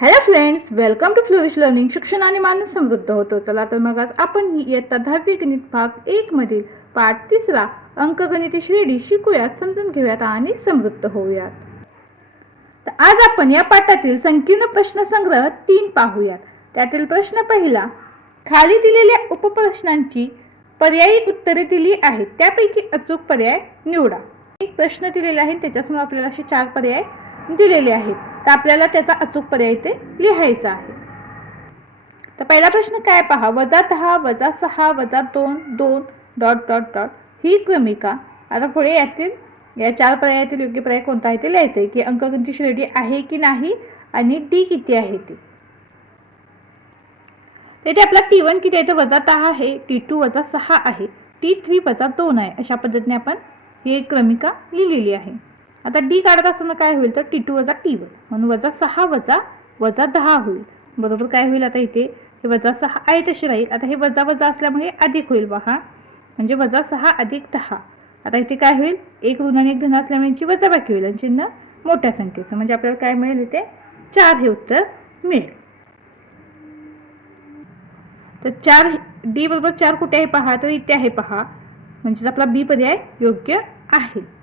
Hello friends, welcome to Flourish Learning. शिक्षण आणि माणूस समृद्ध होतो. चला तर मग आज आपण इयत्ता 10वी गणित भाग 1 मधील पाठ 3 अंकगणिती श्रेणी शिकूयात, समजून घेऊयात आणि समृद्ध होऊयात. तर आज आपण या पाठातील संकीर्ण प्रश्न संग्रह 3 पाहूयात. त्यातील प्रश्न पहिला, खाली दिलेल्या उपप्रश्नांची पर्यायी उत्तरे दिली आहेत, त्यापैकी अचूक पर्याय निवडा. एक प्रश्न दिलेला आहे, त्याच्यासमोर आपल्याला असे 4 पर्याय दिलेले आहेत. तर आपल्याला त्याचा अचूक पर्याय इथे लिहायचा आहे. तर पहिला प्रश्न काय पहा, -10 -6 -2 2 डॉट डॉट डॉट ही क्रमिका. आता पुढे यातील या 4 पर्यायातील योग्य पर्याय कोणता आहे ते लिहायचं आहे की अंकगणिती श्रेणी आहे की नाही आणि डी किती आहे ते. तेथे आपला T1 किती आहे तर -10 आहे, T2 -6 आहे, T3 -2 आहे. अशा पद्धतीने आपण ही क्रमा लिहिलेली आहे. आता डी काढत असताना काय होईल तर T2 T1 म्हणून -6 -10 होईल. बरोबर काय होईल, आता इथे हे -6 आहे तसे राहील. आता हे वजा वजा असल्यामुळे अधिक होईल पहा, म्हणजे -6 + 10. आता इथे काय होईल, एक ऋण आणि एक धन असल्यामुळे यांची वजाबाकी होईल आणि चिन्ह मोठ्या संख्येचं, म्हणजे आपल्याला काय मिळेल इथे 4 हे उत्तर मिळेल. तर 4 डी बरोबर 4 कुठे आहे पहा, तर इथे आहे पहा, म्हणजे आपला बी पर्याय योग्य आहे.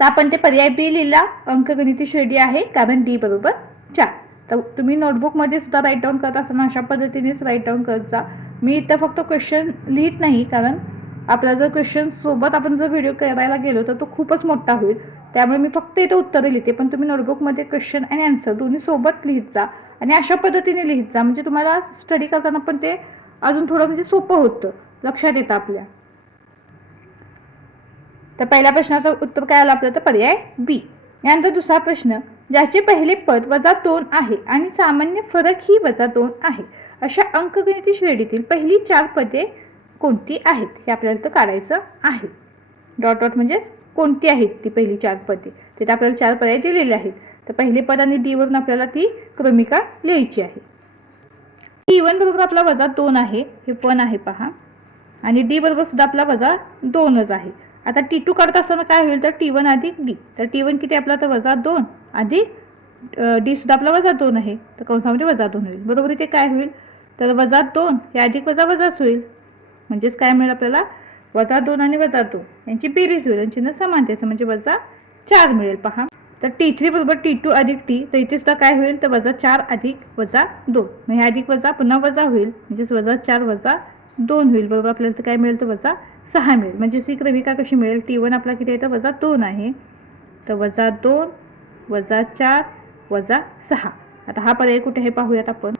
तर आपण ते पर्याय बी लिहिला, अंकगणिती श्रेणी आहे कारण डी बरोबर 4. तर तुम्ही नोटबुक मध्ये सुद्धा राईट डाऊन करत असताना अशा पद्धतीनेच राईट डाऊन करत जा. मी इथं फक्त क्वेश्चन लिहित नाही, कारण आपला जर क्वेश्चन सोबत आपण जर व्हिडिओ करायला गेलो तर तो खूपच मोठा होईल. त्यामुळे मी फक्त इथं उत्तरं लिहिते, पण तुम्ही नोटबुकमध्ये क्वेश्चन आणि आन्सर दोन्ही सोबत लिहित जा आणि अशा पद्धतीने लिहित जा, म्हणजे तुम्हाला स्टडी करताना पण ते अजून थोडं म्हणजे सोपं होतं, लक्षात येतं आपल्या. तर पहिल्या प्रश्नाचं उत्तर काय आलं आपलं तर पर्याय बी. यानंतर दुसरा प्रश्न, ज्याचे पहिले पद -2 आहे आणि सामान्य फरक ही -2 आहे, अशा अंकगणिती श्रेणीतील पहिली 4 पदे कोणती आहेत हे आपल्याला तर काढायचं आहे. डॉट डॉट म्हणजे कोणती आहेत ती पहिली 4 पदे, तिथे आपल्याला 4 पर्याय दिलेले आहेत. तर पहिले पद आणि डी वरून आपल्याला ती क्रमिका लिहायची आहे. T1 बरोबर आपला -2 आहे, हे पण आहे पहा, आणि डी बरोबर सुद्धा आपला -2च आहे. आता T2 काढत असताना काय होईल तर T1 + D. तर T1 किती आपला तर -2 अधिक डी सुद्धा आपला -2 आहे, तर कंसामध्ये -2 होईल. बरोबर इथे काय होईल तर -2 हे अधिक वजाच होईल, म्हणजेच काय मिळेल आपल्याला -2 आणि -2 यांची बेरीज होईल आणि चिन्ह समानतेचं, म्हणजे -4 मिळेल पहा. तर T3 बरोबर T2 + T. तर इथे सुद्धा काय होईल तर -4 अधिक -2, मग हे अधिक वजा पुन्हा वजा होईल, म्हणजेच -4 -2 होईल. बरोबर आपल्याला काय मिळेल तर -6 मिळेल. म्हणजे ही क्रमिका कशी मिळेल, T1 आपला किती आहे तर -2 आहे, तर -2 -4 -6. आता हा पर्याय कुठे आहे पाहूयात आपण.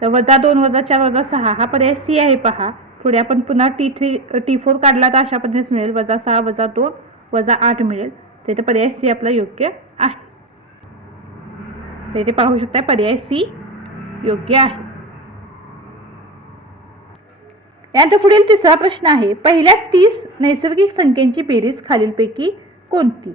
तर -2 -4 -6 हा पर्याय सी आहे पहा. पुढे आपण पुन्हा T4 काढला तर अशा पद्धतीने मिळेल, -6 -2 -8 मिळेल. तर पर्याय सी आपला योग्य आहे. तर इथे पाहू शकता पर्याय सी योग्य आहे. यानंतर पुढील तिसरा प्रश्न आहे, पहिल्या 30 नैसर्गिक संख्यांची बेरीज खालीलपैकी कोणती.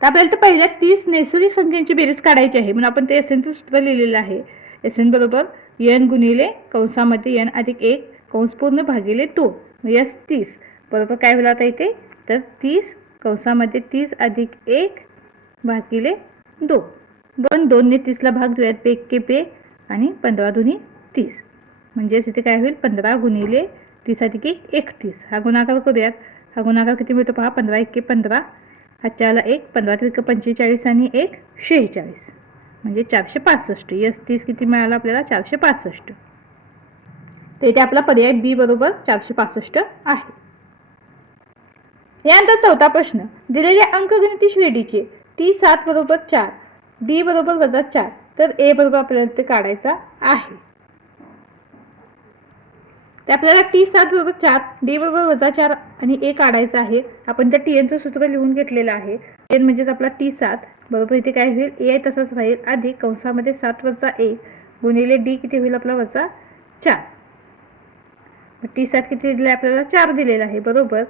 तर आपल्याला तर पहिल्या 30 नैसर्गिक संख्यांची बेरीज काढायची आहे, म्हणून आपण ते एसएनचं सूत्र लिहिलेलं आहे. एसएन बरोबर n गुणिले कंसामध्ये n + 1 कंस पूर्ण भागिले 2, म्हणजे 30. बरोबर काय होईल आता इथे तर 30 कंसामध्ये 30 + 1 भागिले 2. 2 ने 30 ला भाग देऊयात, पे 1 के पे आणि 15 दुनी 30, म्हणजेच इथे काय होईल 15 गुणिले 30 + 1 31. हा गुणाकार करूयात. हा गुणाकार किती मिळतो पहा, 15 × 1 = 15, हातच्याला 1, 15 × 45 आणि 1 46, म्हणजे 465. यस 30 किती मिळाला आपल्याला 465. तर इथे आपला पर्याय बी बरोबर 465 आहे. यानंतर चौथा प्रश्न, दिलेल्या अंकगणिती श्रेणीचे T7 बरोबर 4, डी बरोबर -4, तर ए बरोबर आपल्याला ते काढायचा आहे. ते आपल्याला T7 बरोबर 4, डी बरोबर -4 आणि ए काढायचं आहे. आपण त्या TNचं सूत्र लिहून घेतलेलं आहे. एन म्हणजेच आपला T7 बरोबर इथे काय होईल, ए तसंच राहील, अधिक कंसामध्ये 7 + 1 गुणिले डी किती होईल आपला -4. T7 किती दिले आपल्याला 4 दिलेला आहे, बरोबर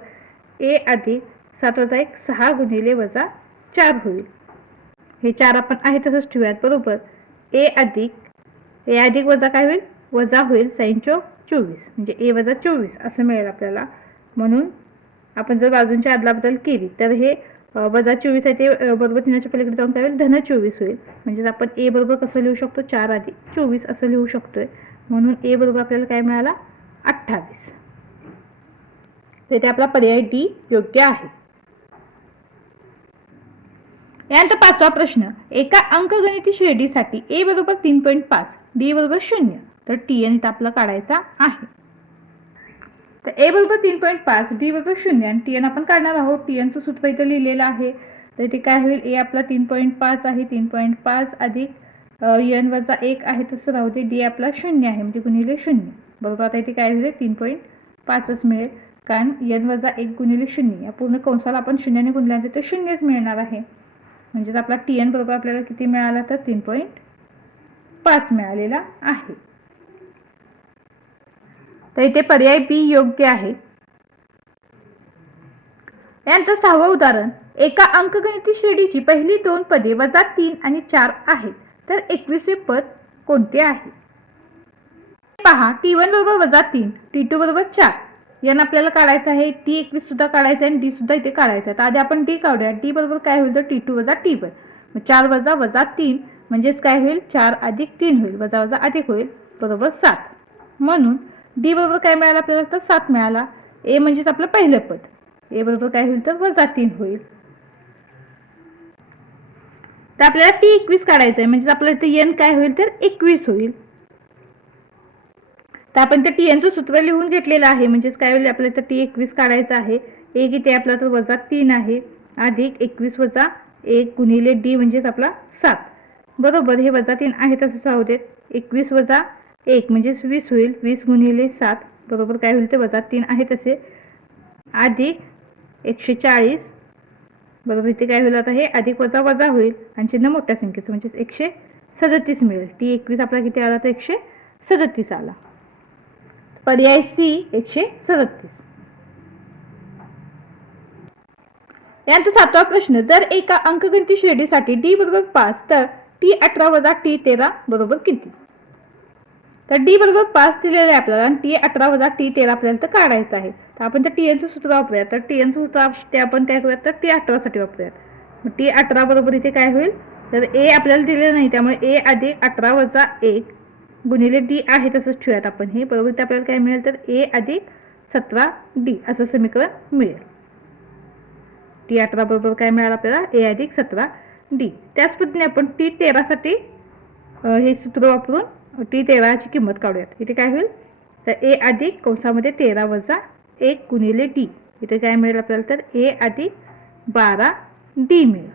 ए अधिक 7 + 1 6 गुणिले -4 होईल. हे 4 आपण आहे तसंच ठेवूयात, बरोबर ए अधिक वजा काय होईल वजा होईल sin 24, म्हणजे ए - 24 असं मिळेल आपल्याला. म्हणून आपण जर बाजूंची अदलाबदल केली तर हे वजा 24 आहे ते बरोबर 3च्या पलीकडे जाऊन काय होईल धन 24 होईल. म्हणजेच आपण ए बरोबर कसं लिहू शकतो 4 अधिक 24 असं लिहू शकतोय. म्हणून ए बरोबर आपल्याला काय मिळाला 28. तर इथे आपला पर्याय डी योग्य आहे. यानंतर 5वा प्रश्न, एका अंकगणिती श्रेणीसाठी ए बरोबर 3.5 डी बरोबर 0 तर टीएन इथं आपला काढायचा आहे. तर ए बरोबर 3.5 डी बरोबर 0 आणि टीएन आपण काढणार आहोत. टीएनचं सूत्र इथे लिहिलेलं आहे. तर इथे काय होईल ए आपला 3.5 आहे 3.5 अधिक एन वजा 1 आहे तसं राहू दे. डी आपला 0 आहे म्हणजे गुणिले 0 बरोबर. आता इथे काय होईल 3.5च मिळेल कारण एन वजा 1 गुणिले 0 या पूर्ण कंसाला आपण 0ने गुणल्यानंतर ते 0च मिळणार आहे. म्हणजेच आपला टीएन बरोबर आपल्याला किती मिळाला तर 3.5 मिळालेला आहे. तर इथे पर्याय बी योग्य आहे. यानंतर 6वं उदाहरण, एका अंकगणिती श्रेणीची पहिली 2 पदे वजा 3 आणि 4 आहेत तर 21वे पद कोणते आहे? पहा T1 बरोबर वजा 3 T2 बरोबर 4 यानं आपल्याला काढायचं आहे. T21 सुद्धा काढायचं आहे आणि डी सुद्धा इथे काढायचं आहे. तर आधी आपण डी काढूया. डी बरोबर काय होईल तर T2 वजा T1 मग 4 वजा वजा 3 म्हणजेच काय होईल 4 अधिक 3 होईल वजा वजा अधिक होईल बरोबर 7. म्हणून डी बरोबर काय मिळालं आपल्याला तर 7 मिळाला. ए म्हणजेच आपलं पहिलं पद ए बरोबर काय होईल तर वजा 3 होईल. तर आपल्याला T21 काढायचं आहे म्हणजेच आपल्याला इथे एन काय होईल तर 21 होईल. तर आपण ते टीएनचं सूत्र लिहून घेतलेलं आहे म्हणजेच काय होईल आपल्याला तर T21 काढायचं आहे. ए किती आपला तर वजा 3 आहे अधिक 21 वजा 1 गुणिले डी म्हणजेच आपला 7 बरोबर. हे वजा 3 आहे तसंच राहू देत. 21 वजा 1 म्हणजेच 20 होईल. 20 गुणिले 7 बरोबर काय होईल ते वजा 3 आहे तसे अधिक 140 बरोबर. इथे काय होईल आता हे अधिक वजा वजा होईल आणि चिन्ह मोठ्या संख्येचं म्हणजेच 137 मिळेल. T21 आपला किती आला तर 137 आला. पर्याय सी 137. यानंतर 7वा प्रश्न, जर एका अंकगणिती श्रेणीसाठी डी बरोबर 5 तर T18 वजा T13 बरोबर किती? तर डी बरोबर 5 दिलेलं आहे आपल्याला आणि T18 वजा T13 आपल्याला तर काढायचं आहे. तर आपण त्या टीएनचं सूत्र वापरूया. तर टीएनचं सूत्र ते आपण काय करूयात तर T18 साठी वापरूयात. मग T18 बरोबर इथे काय होईल तर ए आपल्याला दिलेलं नाही त्यामुळे ए अधिक 18 वजा 1 गुणिले डी आहे तसंच ठेवूयात आपण हे बरोबर. इथे आपल्याला काय मिळेल तर ए अधिक 17 डी असं समीकरण मिळेल. T18 बरोबर काय मिळालं आपल्याला ए अधिक 17 डी. त्याच पद्धतीने आपण T13 साठी हे सूत्र वापरून T13 ची किंमत काढूयात. इथे काय होईल तर ए अधिक कंसामध्ये 13 वजा 1 गुणिले डी. इथे काय मिळेल आपल्याला तर ए अधिक 12 डी मिळेल.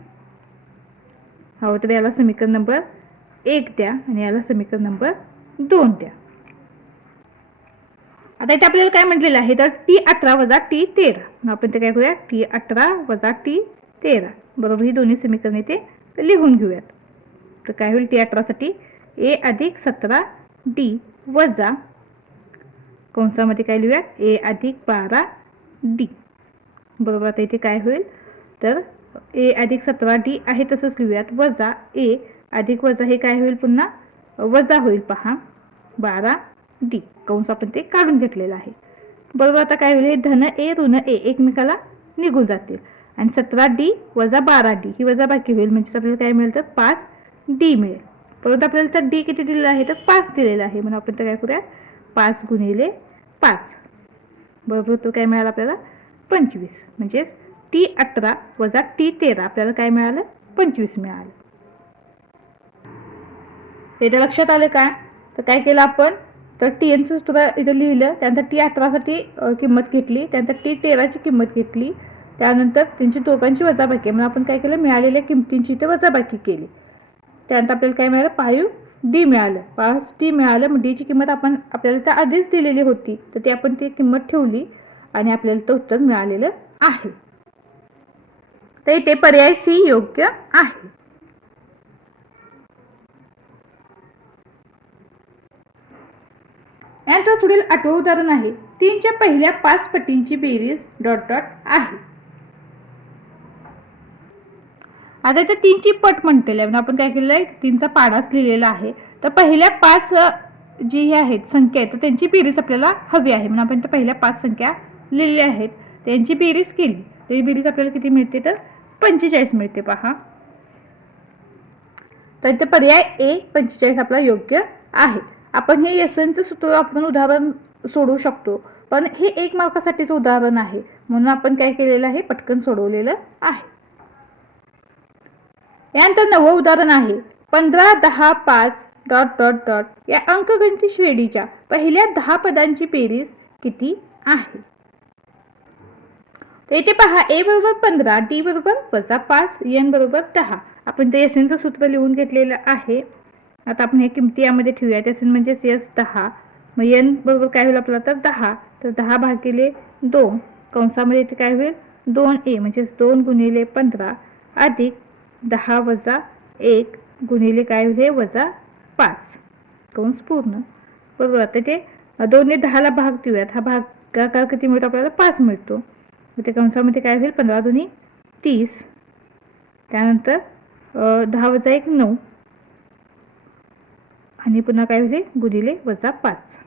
हवं तर याला समीकरण नंबर 1 द्या आणि याला समीकरण नंबर 2 द्या. आता इथे आपल्याला काय म्हटलेलं आहे तर T18 वजा T13 आपण ते काय करूया T18 वजा T13 बरोबर. ही दोन्ही समीकरण इथे लिहून घेऊयात. तर काय होईल T18 साठी ए अधिक 17 डी वजा कंसामध्ये काय लिहूया ए अधिक 12 डी बरोबर. आता इथे काय होईल तर ए अधिक 17 डी आहे तसंच लिहूयात वजा ए अधिक वजा हे काय होईल पुन्हा वजा होईल पहा 12 डी कंस आपण ते काढून घेतलेलं आहे बरोबर. आता काय होईल हे धन ए ऋण ए एकमेकाला निघून जातील आणि 17 डी वजा 12 डी ही वजा बाकी होईल म्हणजेच आपल्याला काय मिळेल तर 5 डी मिळेल. परत आपल्याला तर डी किती दिलेला आहे तर 5 दिलेला आहे म्हणून आपण तर काय करूया 5 गुणिले 5 बरोबर. तो काय मिळाला आपल्याला 25 म्हणजेच T18 वजा T13 आपल्याला काय मिळालं 25 मिळालं. हे तर लक्षात आलं का? तर काय केलं आपण तर टीएनचं सूत्र इथं लिहिलं त्यानंतर T18 साठी किंमत घेतली त्यानंतर T13 ची किंमत घेतली त्यानंतर त्यांची दोघांची वजाबाकी म्हणून आपण काय केलं मिळालेल्या किमतींची इथं वजाबाकी केली. त्यानंतर आपल्याला काय मिळालं 5 डी मिळालं 5 डी मिळालं. मग डीची किंमत आपण आपल्याला त्या आधीच दिलेली होती तर ती आपण ती किंमत ठेवली आणि आपल्याला ते उत्तर मिळालेलं आहे. तर इथे पर्याय सी योग्य आहे. यानंतर पुढील 8वं उदाहरण आहे 3च्या पहिल्या 5 पटींची बेरीज डॉट डॉट आहे. आता इथे 3ची पट म्हणतेले म्हणून आपण काय केलेलं आहे 3चा पाडाच लिहिलेला आहे. तर पहिल्या 5 जी हे आहेत संख्या आहेत तर त्यांची बेरीज आपल्याला हवी आहे म्हणून आपण पहिल्या 5 संख्या लिहिलेल्या आहेत त्यांची बेरीज केली तर ही बेरीज आपल्याला किती मिळते तर 45 मिळते पहा. तर इथे पर्याय ए 45 आपला योग्य आहे. आपण हे एसएनचं सूत्र वापरून उदाहरण सोडवू शकतो, पण हे 1 मार्कासाठीच उदाहरण आहे म्हणून आपण काय केलेलं आहे, पटकन सोडवलेलं आहे. यानंतर 9वं उदाहरण आहे 15, 10, 5 डॉट डॉट डॉट या अंकगणित श्रेणीच्या पहिल्या 10 पदांची बेरीज किती आहे. तर इथे पहा a बरोबर 15, d बरोबर -5, n बरोबर 10. आपण ते एसएनचं सूत्र लिहून घेतलेलं आहे. आता आपण हे किमती यामध्ये ठेवूयात. एसएन म्हणजे एस 10, मग n बरोबर काय होईल आपला तर 10, तर 10 भागिले 2 कंसामध्ये इथे काय होईल 2a म्हणजे 2 गुणिले 15 अधिक 10 वजा 1 गुणिले काय होईल -5 कंस पूर्ण बरोबर. आता ते 2 ने 10 ला भाग देऊयात. हा भागाकार किती मिळतो आपल्याला 5 मिळतो. ते कंसामध्ये काय होईल 15 दुनी 30, त्यानंतर 10 वजा 1 9 आणि पुन्हा काय होईल गुणिले -5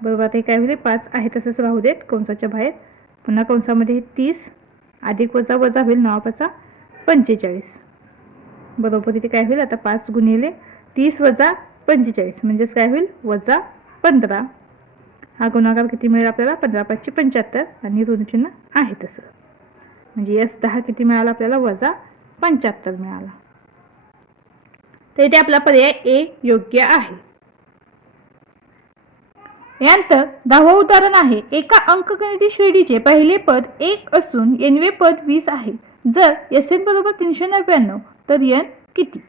बरोबर. आता काय होईल 5 आहे तसंच राहू देत कंसाच्या बाहेर. पुन्हा कंसामध्ये 30 अधिक वजा वजा होईल 9 5 45 बरोबर. इथे काय होईल आता 5 गुणिले 30 वजा 45 म्हणजेच काय होईल -15. हा गुणाकार किती मिळेल आपल्याला 15 5 75 आणि ऋणचिन्ह आहे तसं म्हणजे एस 10 किती मिळाला आपल्याला -75 मिळाला. तर इथे आपला पर्याय ए योग्य आहे. यानंतर 10वं उदाहरण आहे एका अंकगणित श्रेणीचे पहिले पद 1 असून nवे पद 20 आहे. जर एसएन बरोबर 399 तर n किती.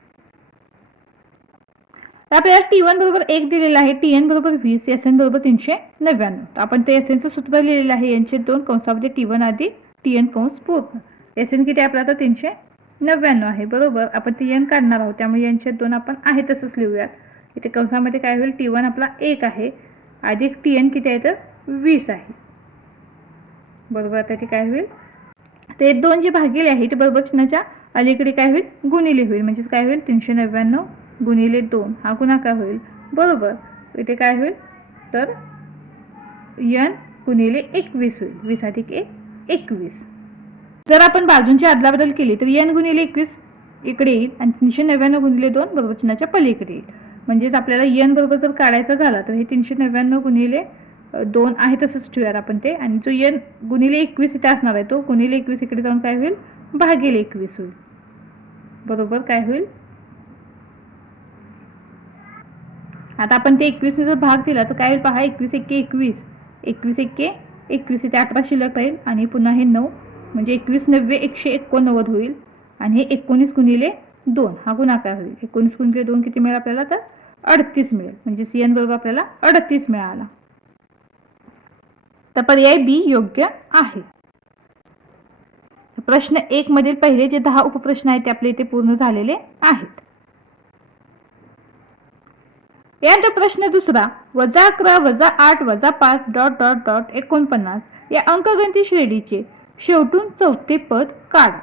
आपल्याला T1 बरोबर 1 दिलेला आहे, Tn बरोबर 20, एसएन बरोबर 399. तर आपण ते एसएनचं सूत्र लिहिलेलं आहे यांचे 2 कंसामध्ये T1 अधिक Tn कंस पूर्ण. एसएन किती आपला तर 399 आहे बरोबर. आपण Tn काढणार आहोत त्यामुळे यांचे 2 आपण आहे तसंच लिहूयात. इथे कंसामध्ये काय होईल T1 आपला 1 आहे अधिक Tn किती आहे तर 20 आहे बरोबर. आता ते काय होईल ते 2 जे भागिले आहे ते बरोबर चिन्हाच्या अलीकडे काय होईल गुणिले होईल म्हणजे काय होईल 399 गुणिले 2 हा गुणाकार होईल बरोबर. इथे काय होईल तर n गुणिले 21 होईल. 20 अधिक 1 21. जर आपण बाजूंची अदलाबदल केली तर n गुणिले 21 इकडे येईल आणि 399 गुणिले 2 बरोबर चिन्हाच्या पलीकडे येईल. म्हणजेच आपल्याला n बरोबर जर काढायचा झाला तर हे 399 गुणिले 2 आहे तसंच ठेवूयात आपण ते, आणि जो n गुणिले 21 इथे असणार आहे तो गुणिले 21 इकडे जाऊन काय होईल भागिले 21 होईल बरोबर. काय होईल आता आपण ते 21 ने जर भाग दिला तर काय होईल पहा 21 एक्के 21, 21 एक्के 21 इथे 18 शिल्लक राहील आणि पुन्हा हे 9 म्हणजे 21 90 189 होईल आणि हे 19 गुणिले 2 हा गुणाकार होईल. 19 गुणिले 2 किती मिळेल आपल्याला तर 38 मिळेल म्हणजे CN बरोबर आपल्याला 38 मिळाला. तर पर्याय बी योग्य आहे. प्रश्न 1 मधील पहिले जे 10 उपप्रश्न आहेत ते आपले इथे पूर्ण झालेले आहेत. यानंतर प्रश्न दुसरा -11 -8 -5 डॉट डॉट डॉट 49 या अंकगणित श्रेणीचे शेवटून चौथे पद काढा.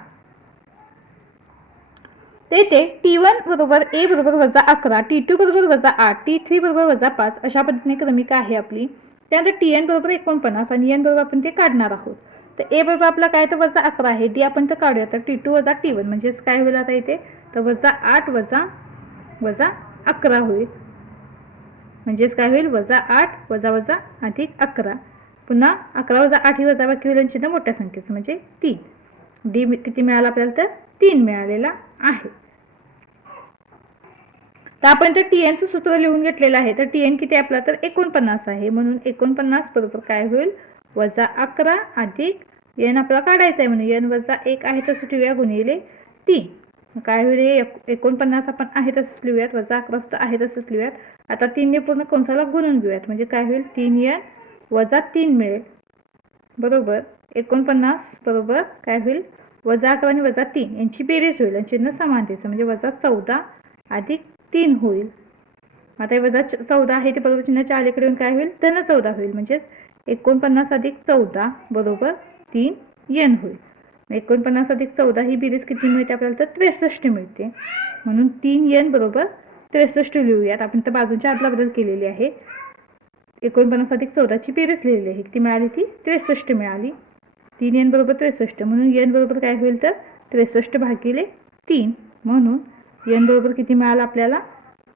तेथे T1 बरोबर a बरोबर -11, T2 बरोबर -8, T3 बरोबर -5 अशा पद्धतीने क्रमिका आहे आपली. त्यानंतर Tn बरोबर 49 आणि n बरोबर आपण ते काढणार आहोत. तर a बरोबर आपला काय तर -11 आहे, d आपण तर काढूया. तर T2 - T1 म्हणजेच काय होईल आता इथे तर -8 -11 होईल म्हणजेच काय होईल -8 वजा अधिक 11 पुन्हा 11 - 8 ही वजाबाकी होईल चिन्ह मोठ्या संख्येचं म्हणजे 3. डी किती मिळाला आपल्याला तर 3 मिळालेला आहे. तर आपण तर Tnचं सूत्र लिहून घेतलेलं आहे. तर Tn किती आपला तर 49 आहे म्हणून 49 बरोबर काय होईल -11 अधिक n आपल्याला काढायचं आहे म्हणून n वजा 1 आहे तसं ठेवूया गुणिले 3 काय होईल 49 आपण आहे तसंच लिहूयात -11 सुद्धा आहे तसंच लिहूयात. आता 3 ने पूर्ण कंसाला गुणून घेऊयात म्हणजे काय होईल 3n वजा 3 मिळेल बरोबर. 49 बरोबर काय होईल -11 आणि -3 यांची बेरीज होईल आणि चिन्ह समानतेचं म्हणजे -14 अधिक 3 होईल. आता -14 आहे ते बरोबर चिन्हाच्या अलीकडे काय होईल -14 होईल म्हणजेच 49 अधिक 14 बरोबर 3n होईल. 49 अधिक 14 ही बेरीज किती मिळते आपल्याला तर 63 मिळते म्हणून 3n बरोबर 63 लिहूयात. आपण तर बाजूच्या आदला बदल केलेली आहे. 49 अधिक 14 ची बेरीज लिहिलेली आहे किती मिळाली ती 63 मिळाली. 3n बरोबर 63, म्हणून n बरोबर काय होईल तर 63 भागिले 3, म्हणून n बरोबर किती मिळालं आपल्याला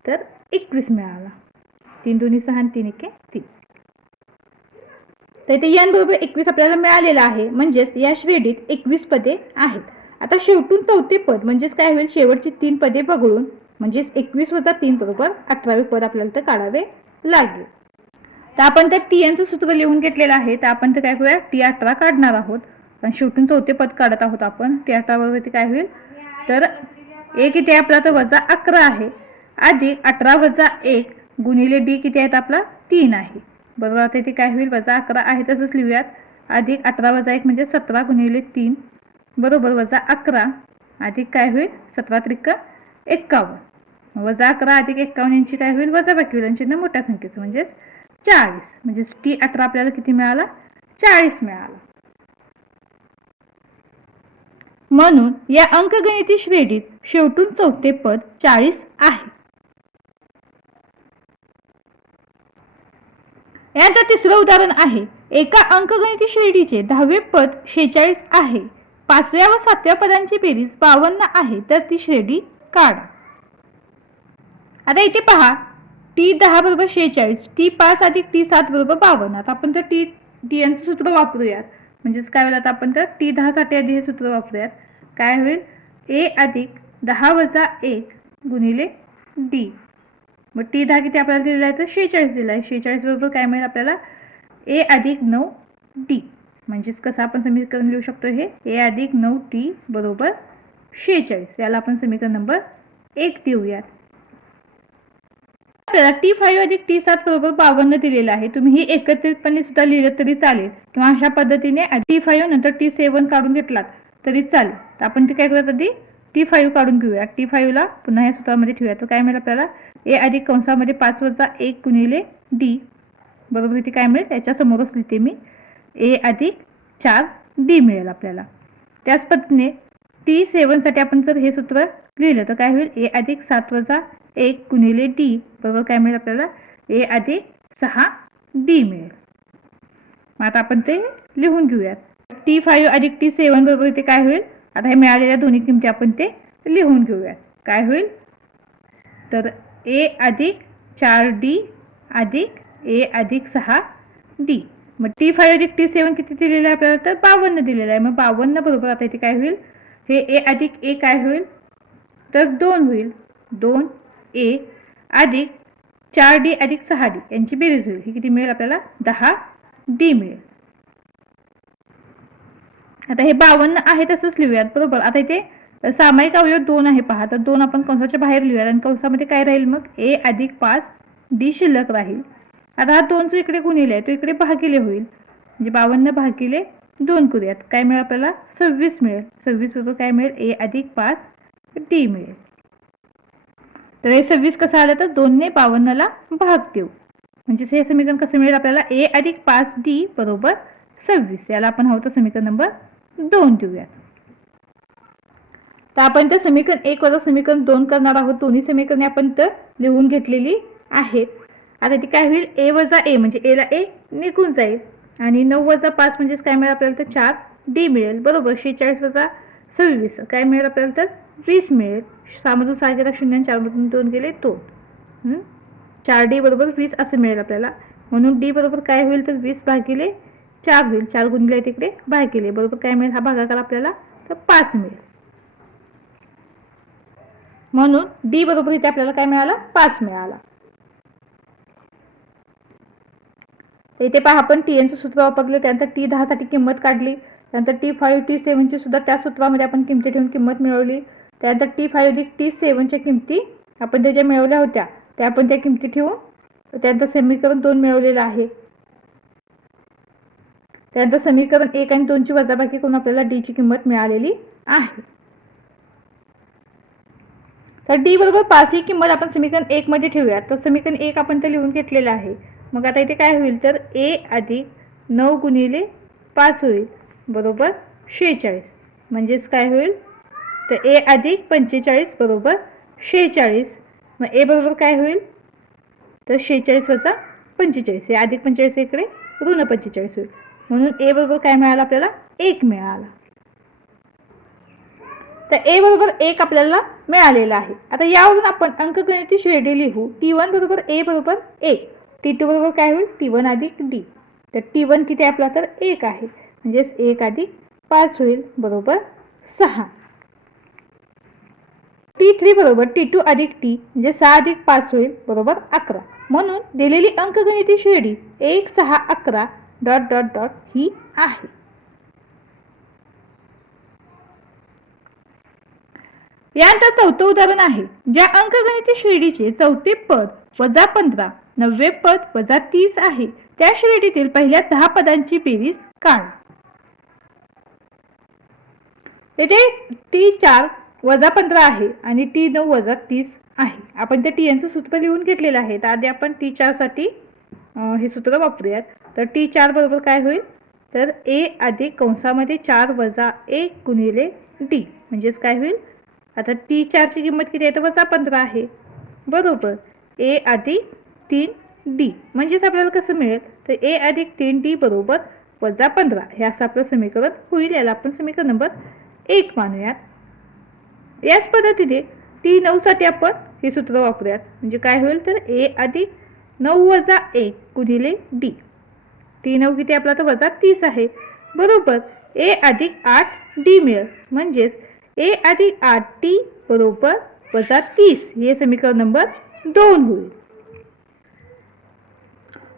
तर 21 मिळाला. 3 दूनी 6 आणि 3 एके 3. तर इथे n बरोबर 21 आपल्याला मिळालेलं आहे, म्हणजेच या श्रेणीत 21 पदे आहेत. आता शेवटून चौथे पद म्हणजेच काय होईल, शेवटची 3 पदे वगळून म्हणजेच 21 वजा 3 बरोबर 18वे पद आपल्याला तर काढावे लागेल. तर आपण तर tnचं सूत्र लिहून घेतलेलं आहे, तर आपण तर काय करूया t18 काढणार आहोत. पण शेवटून चौथे पद काढत आहोत आपण. t18 बरोबर ते काय होईल तर 1 किती आहे आपला तर वजा 11 आहे, अधिक 18 वजा 1 गुणिले d किती आहेत आपला 3 आहे बरोबर. आता इथे काय होईल वजा 11 आहे तसंच लिहूयात, अधिक 18 वजा 1 म्हणजे 17 गुणिले 3 बरोबर वजा 11 अधिक काय होईल 17 त्रिक 51, वजा 11 अधिक 51 यांची काय होईल वजा बाकी होईल, चिन्ह मोठ्या संख्येचं म्हणजेच 40, म्हणजे t18 आपल्याला किती मिळाला 40 मिळाला. म्हणून या अंकगणिती श्रेणीत शेवटून चौथे पद 40 आहे. याचं तिसरं उदाहरण आहे, एका अंकगणिती श्रेणीचे 10वे पद 46 आहे, 5व्या व 7व्या पदांची बेरीज 52 आहे, तर ती श्रेणी काढा. आता इथे पहा t10 बरोबर 46, t5 अधिक t7 बरोबर 52. आता आपण तर tnचं सूत्र वापरूयात, म्हणजेच काय होईल आता आपण तर t10 साठी आधी हे सूत्र वापरूयात. काय होईल a अधिक 10 वजा 1 गुणिले d. मग t10 किती आपल्याला दिलेला आहे तर 46 दिला आहे. 46 बरोबर काय मिळेल आपल्याला a अधिक 9d, म्हणजेच कसं आपण समीकरण लिहू शकतो हे a अधिक 9t बरोबर 46. याला आपण समीकरण नंबर 1 देऊयात. आपल्याला t5 अधिक t7 बरोबर 52 दिलेला आहे. तुम्ही हे एकत्रितपणे सुद्धा लिहिलं तरी चालेल, किंवा अशा पद्धतीने t5 नंतर t7 काढून घेतलात तरी चालेल. तर आपण ते काय करूयात आधी t5 काढून घेऊया. t5 ला पुन्हा या सूत्रामध्ये ठेवूया. तर काय मिळेल आपल्याला a अधिक कंसामध्ये 5 वजा 1 गुणिले d बरोबर इथे काय मिळेल याच्या समोरच लिहिते मी a अधिक 4d मिळेल आपल्याला. त्याच पद्धतीने t7 साठी आपण जर हे सूत्र लिहिलं तर काय होईल a अधिक 7 वजा 1 गुणिले d बरोबर काय मिळेल आपल्याला a अधिक 6d मिळेल. मग आता आपण ते लिहून घेऊयात. t5 अधिक t7 बरोबर इथे काय होईल, आता हे मिळालेल्या दोन्ही किमती आपण ते लिहून घेऊयात. काय होईल तर a अधिक 4d अधिक a अधिक 6d. मग t5 अधिक t7 किती दिलेलं आहे आपल्याला तर 52 दिलेलं आहे. मग 52 बरोबर आता इथे काय होईल हे a अधिक a काय होईल तर 2 होईल, 2a अधिक 4d अधिक 6d यांची बेरीज होईल, ही किती मिळेल आपल्याला 10d मिळेल. आता हे 52 आहे तसंच लिहूयात बरोबर. आता इथे सामायिक अवयव 2 आहे पहा, तर 2 आपण कंसाच्या बाहेर लिहूयात आणि कंसामध्ये काय राहील मग a अधिक 5d शिल्लक राहील. आता हा 2 जो इकडे गुणिले आहे तो इकडे भागिले होईल, म्हणजे 52 भागिले 2 करूयात. काय मिळेल आपल्याला 26 मिळेल. 26 बरोबर काय मिळेल a अधिक 5d मिळेल. तर हे 26 कसं आलं तर 2 ने 52 ला भाग देऊ, म्हणजे हे समीकरण कसं मिळेल आपल्याला a अधिक 5d बरोबर 26. याला आपण हवं तर समीकरण नंबर 2 देऊयात. तर आपण तर समीकरण 1 वजा समीकरण 2 करणार आहोत. दोन्ही समीकरणे आपण तर लिहून घेतलेली आहेत. आता ती काय होईल a वजा a म्हणजे a ला a निघून जाईल, आणि 9 वजा 5 म्हणजेच काय मिळेल आपल्याला तर 4d मिळेल बरोबर. 46 वजा 26 काय मिळेल आपल्याला तर 20 मिळेल. 6 मधून 6 गेला 0 आणि 4 मधून 2 गेले 2, 4d बरोबर 20 असं मिळेल आपल्याला. म्हणून d बरोबर काय होईल तर 20 भागिले 4 होईल. 4 गुणिले तिकडे भागिले बरोबर काय मिळेल हा भागाकार आपल्याला तर 5 मिळेल. म्हणून d बरोबर इथे आपल्याला काय मिळाला 5 मिळाला. इथे पहा आपण tnचं सूत्र वापरले, त्यानंतर t10 साठी किंमत काढली, त्यानंतर t5 t7 ची सुद्धा त्या सूत्रामध्ये आपण किमती ठेवून किंमत मिळवली. त्यानंतर t5 अधिक t7 च्या किमती आपण त्या ज्या मिळवल्या होत्या त्या आपण त्या किमती ठेवून त्यानंतर समीकरण 2 मिळवलेलं आहे. त्यानंतर समीकरण 1 आणि 2 ची वजाबाकी करून आपल्याला d ची किंमत मिळालेली आहे. तर d बरोबर 5 ही किंमत आपण समीकरण 1 मध्ये ठेवूया. तर समीकरण 1 आपण ते लिहून घेतलेलं आहे. मग आता इथे काय होईल तर a अधिक 9 गुणिले 5 होईल बरोबर 46, म्हणजेच काय होईल तर a अधिक 45 बरोबर 46. मग a बरोबर काय होईल तर 46 वजा 45, हे अधिक 45 इकडे ऋण 45 होईल. म्हणून a बरोबर काय मिळालं आपल्याला 1 मिळाला. तर a बरोबर 1 आपल्याला मिळालेला आहे. आता यावरून आपण अंकगणिती श्रेणी लिहू. t1 बरोबर a बरोबर 1, t2 बरोबर काय होईल t1 अधिक d. तर t1 किती आपला तर 1 आहे, म्हणजेच 1 अधिक 5 होईल बरोबर 6. t3 बरोबर t2 अधिक t म्हणजे 6 अधिक 5 होईल बरोबर 11. म्हणून दिलेली अंकगणिती श्रेणी 1 6 11 डॉट डॉट डॉट ही आहे. यानंतर चौथं उदाहरण आहे. ज्या अंकगणिती श्रेणीचे चौथे पद वजा 15, 9वे पद वजा 30 आहे त्या श्रेणीतील पहिल्या 10 पदांची बेरीज काढा. येथे t4 वजा 15 आहे आणि t9 वजा 30 आहे. आपण त्या tnचं सूत्र लिहून घेतलेलं आहे. तर आधी आपण t4 साठी हे सूत्र वापरूयात. तर t4 बरोबर काय होईल तर a अधिक कंसामध्ये 4 वजा 1 गुणिले d म्हणजेच काय होईल. आता t4 ची किंमत किती आहे तर वजा 15 आहे बरोबर a अधिक 3d म्हणजेच आपल्याला कसं मिळेल तर a अधिक 3d बरोबर वजा 15 हे असं आपलं समीकरण होईल. याला आपण समीकरण नंबर 1 मानूयात. याच पद्धतीने t9 साठी आपण हे सूत्र वापरूयात. म्हणजे काय होईल तर a अधिक 9 वजा 1 गुणिले d. t9 किती आपला तर वजा 30 आहे बरोबर a अधिक 8d मिळेल. म्हणजेच a अधिक 8t बरोबर वजा 30 हे समीकरण नंबर 2 होईल.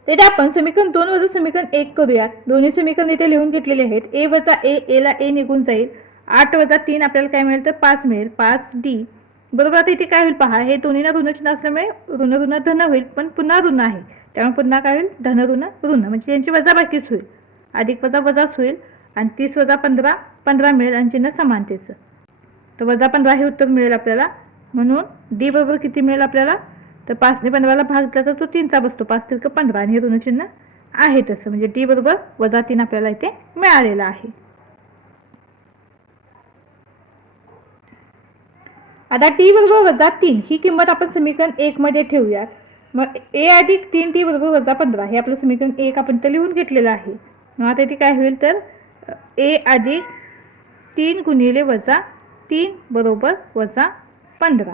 इथे आपण समीकरण 2 वजा समीकरण 1 करूयात. दोन्ही समीकरण इथे लिहून घेतलेले आहेत. a वजा a ला a निघून जाईल. 8 वजा 3 आपल्याला काय मिळेल तर 5 मिळेल 5d बरोबर. आता इथे काय होईल पहा, हे दोन्हीना ऋण चिन्ह असल्यामुळे ऋण ऋण धन होईल, पण पुन्हा ऋण आहे त्यामुळे पुन्हा काय होईल धन ऋण ऋण म्हणजे यांची वजाबाकीच होईल. अधिक वजा वजाच होईल आणि 30 वजा 15 15 मिळेल आणि चिन्ह समानतेचं. तर वजा 15 हे उत्तर मिळेल आपल्याला. म्हणून d बरोबर किती मिळेल आपल्याला तर 5 ने 15 ला भाग दिला तर तो 3चा बसतो 5 3 15 आणि हे ऋण चिन्ह आहे तसं म्हणजे d बरोबर वजा 3 आपल्याला इथे मिळालेला आहे. आता t बरोबर वजा 3 ही किंमत आपण समीकरण 1 मध्ये ठेवूयात. मग a अधिक 3t बरोबर वजा 15 हे आपलं समीकरण 1 आपण तर लिहून घेतलेलं आहे. मग आता इथे काय होईल तर a अधिक 3 गुणिले वजा 3 बरोबर वजा 15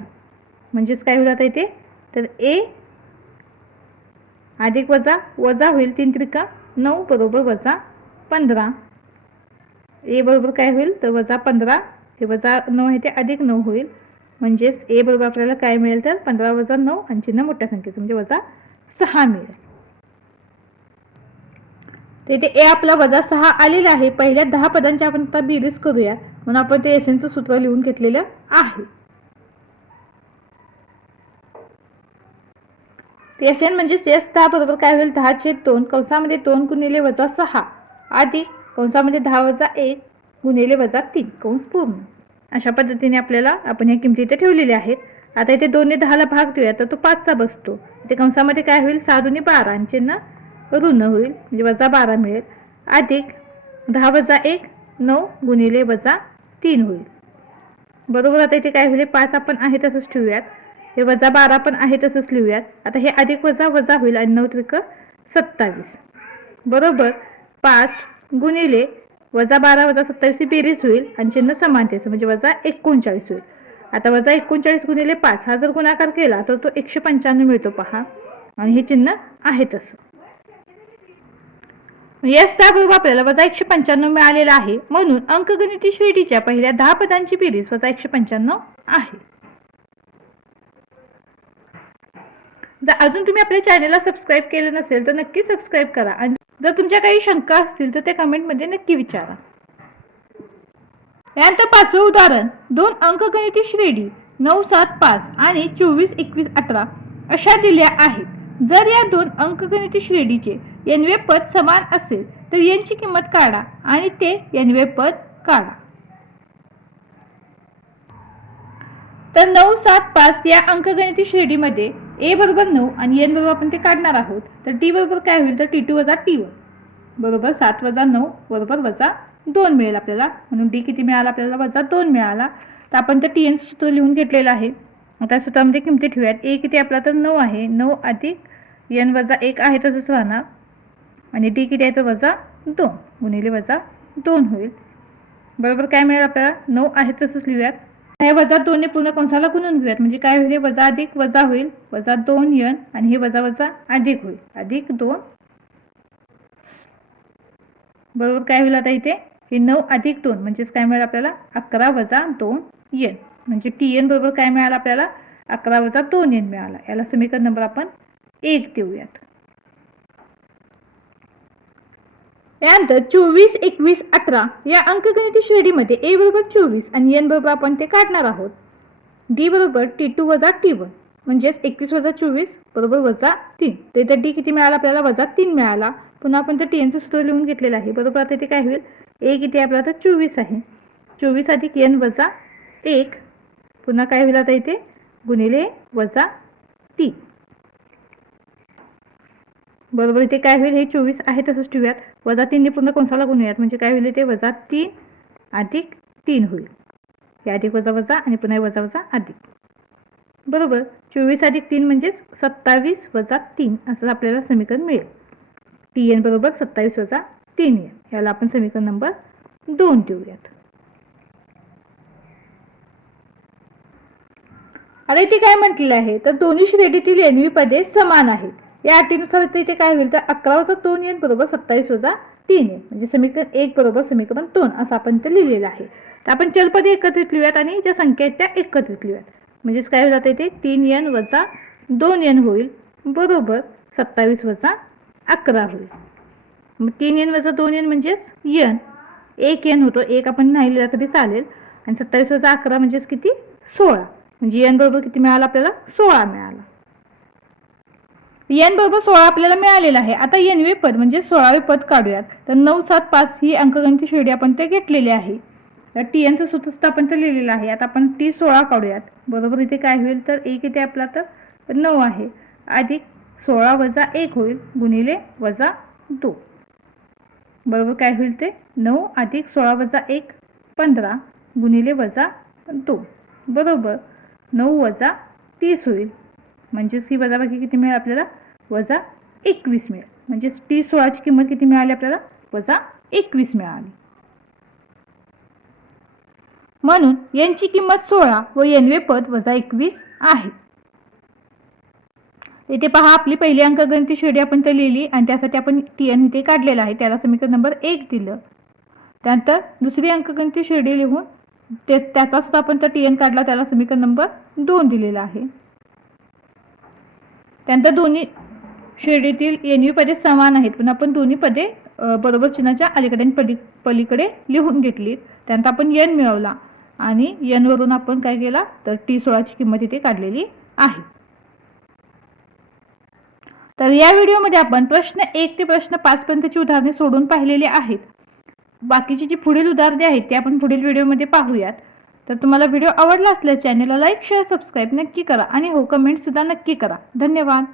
म्हणजेच काय होईल आता इथे तर a अधिक वजा वजा होईल 3 त्रिका 9 बरोबर वजा 15. a बरोबर काय होईल तर वजा 15 हे वजा 9 आहे ते अधिक 9 होईल. म्हणजेच a बरोबर आपल्याला काय मिळेल तर 15 वजा 9 आणि चिन्ह मोठ्या संख्येचं म्हणजे वजा 6 मिळेल. तर इथे a आपला वजा 6 आलेला आहे. पहिल्या 10 पदांची आपण आता बेरीज करूया म्हणून आपण ते एसएनचं सूत्र लिहून घेतलेलं आहे. एसएन म्हणजे s10 बरोबर काय होईल 10/2 कंसामध्ये 2 गुणिले वजा 6 अधिक कंसामध्ये 10 वजा 1 गुणिले वजा 3 कंस पूर्ण. अशा पद्धतीने आपल्याला आपण ह्या किमती इथे ठेवलेल्या आहेत. आता इथे 2 ने 10 ला भाग देऊया तर तो 5चा बसतो. इथे कंसामध्ये काय होईल 6 दुनी 12 आणि चिन्ह ऋण होईल म्हणजे वजा 12 मिळेल अधिक 10 वजा 1 9 गुणिले वजा 3 होईल बरोबर. आता इथे काय होईल 5 आपण आहे तसंच ठेवूयात. हे वजा 12 पण आहे तसंच लिहूयात. आता हे अधिक वजा वजा होईल आणि 9 त्रिक 27 बरोबर 5 गुणिले वजा 12 वजा 27 ही बेरीज होईल आणि चिन्ह समानतेचं म्हणजे वजा 39 होईल. आता वजा 39 गुणिले 5 हा जर गुणाकार केला तर तो 195 मिळतो पहा आणि हे चिन्ह आहे तसं. याच त्याबरोबर आपल्याला वजा 195 मिळालेला आहे. म्हणून अंकगणिती श्रेणीच्या पहिल्या 10 पदांची बेरीज वजा 195 आहे. जर अजून तुम्ही आपल्या चॅनलला सबस्क्राईब केलं नसेल तर नक्की सबस्क्राईब करा आणि जर तुमच्या काही शंका असतील तर ते कमेंटमध्ये नक्की विचारा. यानंतर 5वं उदाहरण 2 अंकगणिती श्रेणी 9 7 5 आणि 24 21 18 अशा दिल्या आहेत. जर या 2 अंकगणिती श्रेणीचे n-वे पद समान असेल तर यांची किंमत काढा आणि ते n-वे पद काढा. तर 9 7 5 या अंकगणिती श्रेणीमध्ये a बरोबर 9 आणि n बरोबर आपण ते काढणार आहोत. तर t बरोबर काय होईल तर t2 वजा t1 बरोबर 7 वजा 9 बरोबर वजा 2 मिळेल आपल्याला. म्हणून d किती मिळाला आपल्याला वजा 2 मिळाला. तर आपण तर tn सूत्र लिहून घेतलेलं आहे. आता सूत्रामध्ये किमती ठेवूयात. a किती आपला तर 9 आहे 9 अधिक n वजा 1 आहे तसंच राहणार आणि d किती आहे तर वजा 2 गुणिले वजा 2 होईल. बरोबर काय मिळेल आपल्याला 9 आहे तसंच लिहूयात. हे वजा 2 ने पूर्ण कंसाला गुणून घेऊयात म्हणजे काय होईल वजा अधिक वजा होईल वजा 2n आणि हे वजा वजा अधिक होईल अधिक 2. बरोबर काय होईल आता इथे हे 9 अधिक 2 म्हणजेच काय मिळेल आपल्याला 11 वजा 2n म्हणजे tn बरोबर काय मिळालं आपल्याला 11 वजा 2n मिळाला. याला समीकरण नंबर आपण 1 देऊयात. यानंतर 24, 21, 18 या अंकगणित श्रेणीमध्ये a बरोबर 24 आणि n बरोबर आपण ते काढणार आहोत. d बरोबर t2 वजा t1 म्हणजेच 21 वजा 24 बरोबर वजा 3. तर इथे d किती मिळाला आपल्याला वजा 3 मिळाला. पुन्हा आपण तर tnचं सूत्र लिहून घेतलेलं आहे. बरोबर आता इथे काय होईल a किती आपल्याला तर 24 आहे 24 अधिक n वजा 1 पुन्हा काय होईल आता इथे गुणिले वजा 3. बरोबर इथे काय होईल हे 24 आहे तसंच ठेवूयात वजा 3 ने पूर्ण कंसाला गुणूयात म्हणजे काय होईल ते वजा 3 अधिक 3 होईल. हे अधिक वजा वजा आणि पुन्हा वजा वजा अधिक. बरोबर 24 अधिक 3 म्हणजेच 27 वजा 3 असं आपल्याला समीकरण मिळेल. tn बरोबर 27 वजा 3n. याला आपण समीकरण नंबर 2 देऊयात. आता इथे काय म्हटलेलं आहे तर दोन्ही श्रेणीतील एनवी पदे समान आहेत. या अटीनुसार इथे काय होईल तर 11 वजा 2n बरोबर 27 वजा 3n म्हणजे समीकरण 1 बरोबर समीकरण 2 असं आपण ते लिहिलेलं आहे. तर आपण चलपदे एकत्रित लिहूयात आणि ज्या संख्या आहेत त्या एकत्रित लिहूयात म्हणजेच काय होईल आता इथे 3n वजा 2n होईल बरोबर 27 वजा 11 होईल. मग 3n वजा 2n म्हणजेच n 1n होतो 1 आपण नाही लिहिला तरी चालेल आणि 27 वजा 11 म्हणजेच किती 16 म्हणजे n बरोबर किती मिळाला आपल्याला 16 मिळाला. n बरोबर 16 आपल्याला मिळालेला आहे. आता nवे पद म्हणजे 16वे पद काढूयात. तर 9, 7, 5 ही अंकगणित श्रेणी आपण ते घेतलेली आहे. तर tnचं सूत्र आपण तर लिहिलेलं आहे. आता आपण t16 काढूयात. बरोबर इथे काय होईल तर a किती आपला तर 9 आहे अधिक 16 वजा 1 होईल गुणिले वजा 2. बरोबर काय होईल ते 9 अधिक 16 वजा 1 15 गुणिले वजा 2 बरोबर 9 वजा 30 होईल म्हणजेच ही वजाबाकी किती मिळेल आपल्याला वजा 21 मिळेल म्हणजेच t16ची किंमत किती मिळाली आपल्याला वजा 21 मिळाली. म्हणून यांची किंमत 16 व nवे पद वजा 21 आहे. इथे पहा आपली पहिली अंकगणित श्रेणी आपण ते लिहिली आणि त्यासाठी आपण tn इथे काढलेला आहे त्याला समीकरण नंबर 1 दिलं. त्यानंतर दुसरी अंकगणित श्रेणी लिहून त्याचा सुद्धा आपण तर tn काढला त्याला समीकरण नंबर 2 दिलेला आहे. त्यानंतर दोन्ही श्रेणीतील nवी पदे समान आहेत पण आपण दोन्ही पदे बरोबर चिन्हाच्या अलीकडे आणि पलीकडे लिहून घेतली. त्यानंतर आपण n मिळवला आणि n वरून आपण काय केला तर t16ची किंमत इथे काढलेली आहे. तर या व्हिडिओमध्ये आपण प्रश्न 1 ते प्रश्न 5 पर्यंतची उदाहरणे सोडून पाहिलेली आहेत. बाकीची जी पुढील उदाहरणे आहेत ते आपण पुढील व्हिडिओमध्ये पाहूयात. तर तुम्हाला व्हिडिओ आवडला असल्यास चॅनलला लाईक शेअर सबस्क्राईब नक्की करा आणि हो कमेंट सुद्धा नक्की करा. धन्यवाद.